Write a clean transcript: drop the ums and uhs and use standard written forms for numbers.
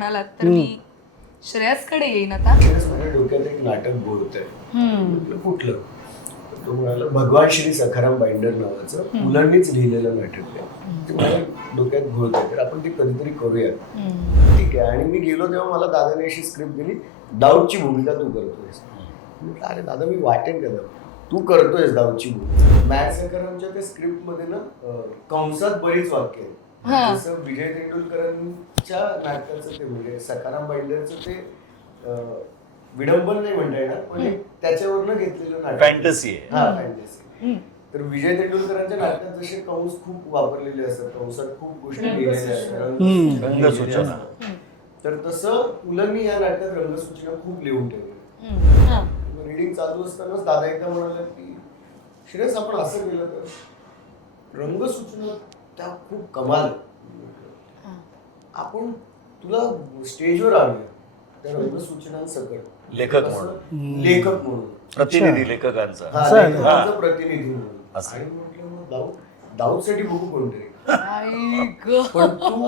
म्हणालात तर मी श्रेयसकडे येईन आता. श्रेयस माझ्या डोक्यात एक नाटक बोलतंय. म्हटलं कुठलं? तो म्हणाला भगवान श्री सखाराम बाइंडर नावाचं मुलांनीच लिहिलेलं नाटक आहे. ते माझ्या डोक्यात घोळतंय, तर आपण ते कधीतरी करूया. ठीक आहे. आणि मी गेलो तेव्हा मला दादाने अशी स्क्रिप्ट दिली, दाऊदची भूमिका तू करतोयस. म्हटलं अरे दादा मी वाटेन का तू करतोयस दाऊदची भूमिका. मॅट सखारामच्या त्या स्क्रिप्टमध्ये ना कंसात बरीच वाक्य आहेत. जसं विजय तेंडुलकरांच्या नाटकाचं ते म्हणजे सखाराम बाइंडरचं ते विडंबन नाही म्हणता येणार, पण त्याच्यावरनं घेतलेलं नाटक, फॅन्टसी आहे. हा फॅन्टसी. तर विजय तेंडुलकरांच्या नाटकात जसे कंस खूप वापरलेले असतात, कंसात खूप गोष्टी लिहिलेल्या असतात, रंगसूचना. तर तसं पुलंनी या नाटकात रंगसूचना खूप लिहून ठेवली. रीडिंग चालू असतानाच दादा एकदा म्हणाला की श्रेयस आपण असं केलं तर रंगसूचना त्या खूप कमाल, आपण तुला स्टेजवर आणूया त्या रंगसूचनांसकट लेखक म्हणून, लेखक म्हणून, प्रतिनिधी लेखकांचा. लेखकांचा प्रतिनिधी म्हणून. आणि म्हटलं मग दाऊदसाठी बघू कोणतरी. पण तू